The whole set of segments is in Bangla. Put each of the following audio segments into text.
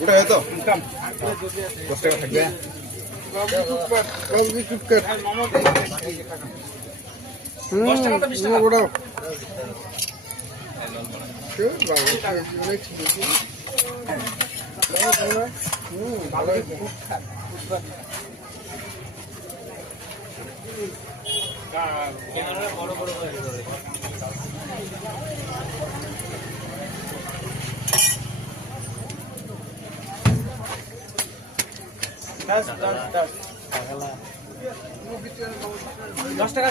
ওটা হয়তো 10 টাকা থাকবে। দশ টাকা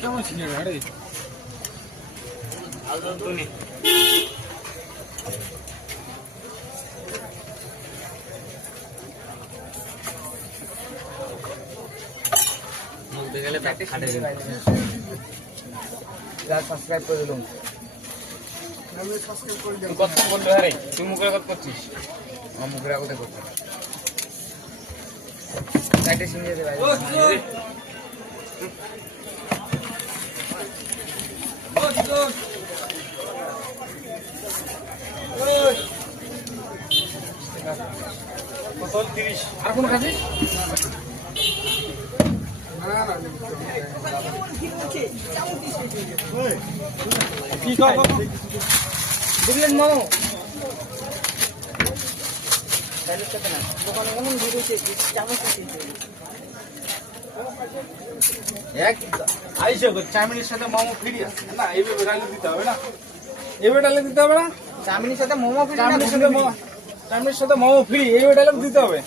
কেমন সিনিয়র সাবস্ক্রাইব করে দিলাম। কত বলবে আরে তুই মুখের কথা করছিস? আমার মুখের কথা করছিস। সাইডে সিনিয়ে দে ভাই। কত 30 আর কোন কাছে? কি খাও বুঝলেন মামু দোকানে কেমন ভিড়েছে চামচ আইসো চাউমিনের সাথে মোমো ফ্রি আছে না? এইভাবে ডালে দিতে হবে না? এইভাবে ডালে দিতে হবে না? চাউমিনের সাথে মোমো ফ্রি, চাউমিনের সাথে মোমো ফ্রি, এইভাবে ডালে দিতে হবে।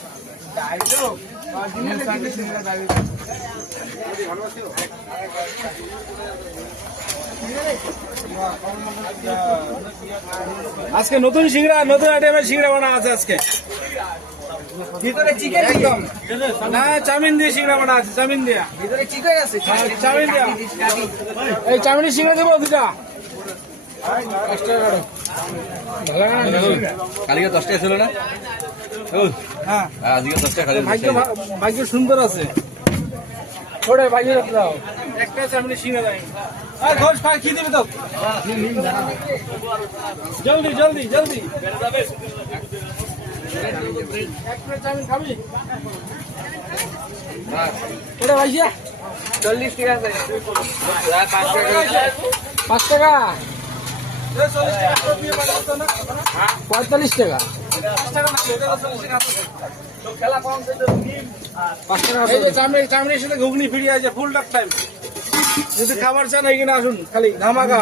আজকে নতুন সিংড়া, নতুন আইটেমের সিংড়া বানা আছে আজকে। ভিতরে চিকেন একদম না, চাউমিন দিয়ে সিংড়া বানা আছে, চাউমিন দিয়া ভিতরে চিকেন আছে, চাউমিন দিয়া। এই চাউমিনের সিংড়া দেবো দুটা। কালকে 10 টাকা ছিল না? হ্যাঁ আজকে 10 টাকা খালি। ভাগ্য সুন্দর আছে। ছোড়ে ভাগ্য দাও একটা চাউমিনের সিংড়া দেয়। আর ঘোষ খাই কি দিবে তো? জলদি জলদি জলদি এক প্লেট চাউমিন খাবি? ওরে ভাইয়া 40 টাকা আছে। 5 টাকা 45 টাকা। চাউমিনের সাথে ঘুগনি ফ্রি আছে ফুল টাক টাইম। যদি খাবার চান এখানে আসুন, খালি ধামাকা।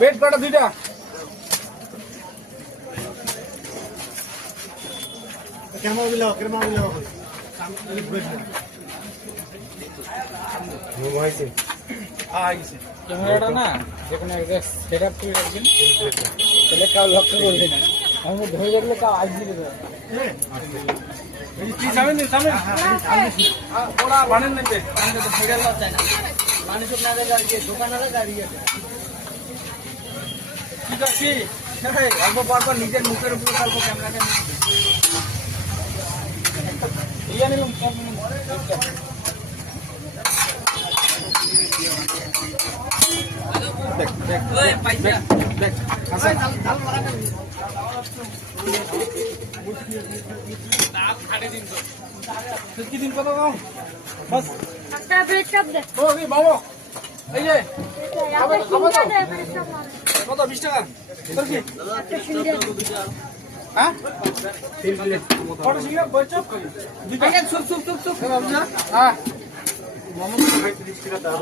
বেড কটা? 2টা। ক্যামেরাটা না যেখানে সেট আপ করে রাখবেন, তাহলে কাউ লক্ষ্য করবে না। আমি ধরে রাখলে কাউ আজ দিবে না। ওরা বানেন নেবে ঠিক আছে। অল্প পরপর নিজের মুখের উপরে অল্প ক্যামেরাটা ইয়ে নিলাম। দেখ দেখ দেখ দেখ কি দিন কত কম বাস একটা ব্রেক কাপ দে। ও কি বাবা এই যে কত 20 টাকা তোর কি একটা সিঙ্গেল? হ্যাঁ 3 প্লেট কত সিঙ্গেল বলছো? দুইটা সুপ সুপ সুপ সুপ না। হ্যাঁ মোমো খাই 30 টাকা দাও।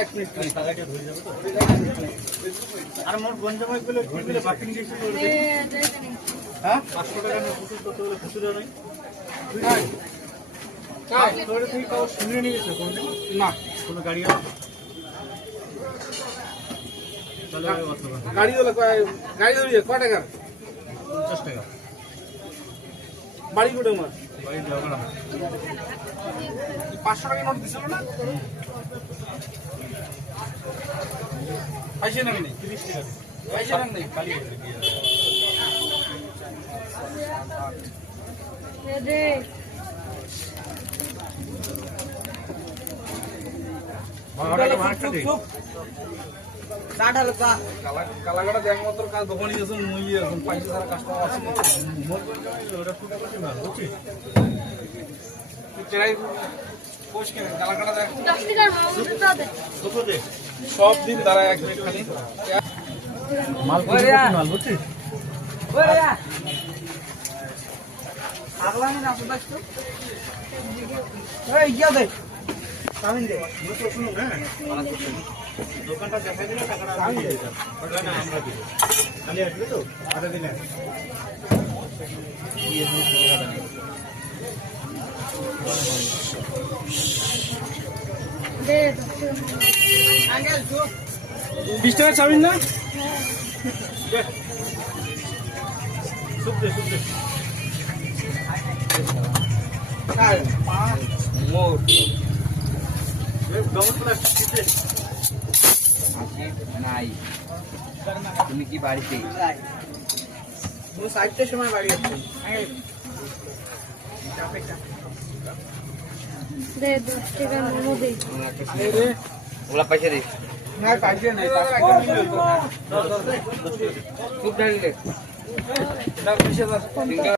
এক মিনিট টাকাটা ধরে যাবে তো। আর মোর গঞ্জামাই গুলো গুলো বাকিং দিয়েছে তো। হ্যাঁ 500 টাকা না কত হলো খুচরা নাই? নাই কাই তোরে তুই কাও শুনে নিয়ে গেছে কোন না কোন গাড়ি আছে? চলে গাড়ি হলো গাড়ি ধরিয়ে কয় টাকা? 50 টাকা। বাড়ি কোটে মার? বাড়ি ঝগড়া। 500 টাকা নোট দিছিল না? পয়সা নাম নেই, পয়সা নাম নেই। কালাগাটা দেখ মাত্র কাজ দোকানে গেছেন মুই এখন পয়সা ছাড়া কাস্টমার আছে চেরাই পোষ কেন কালাগাটা দেখ সব দিন দাঁড়ায় এক মিনিট খালি মাল মাল বুঝছিস আগলা না আসো তো এই গিয়া দে কামিন দে শুনুন হ্যাঁ দোকানটা দেখাই দিলে টাকাটা আমি দিয়ে দিতাম ওটা না আমরা দিব খালি আসবে তো আধা দিনে দে আঙ্কেল 20 টাকা চাবিন না সুপ দে কাল মোর নাই তুমি কি বাড়িতে সাইডটার সময় বাড়ি যাচ্ছি দে 10 টাকা মোমো দে ওগুলা পয়সা দিস না কাজে নাই খুব ডালিলে পয়সা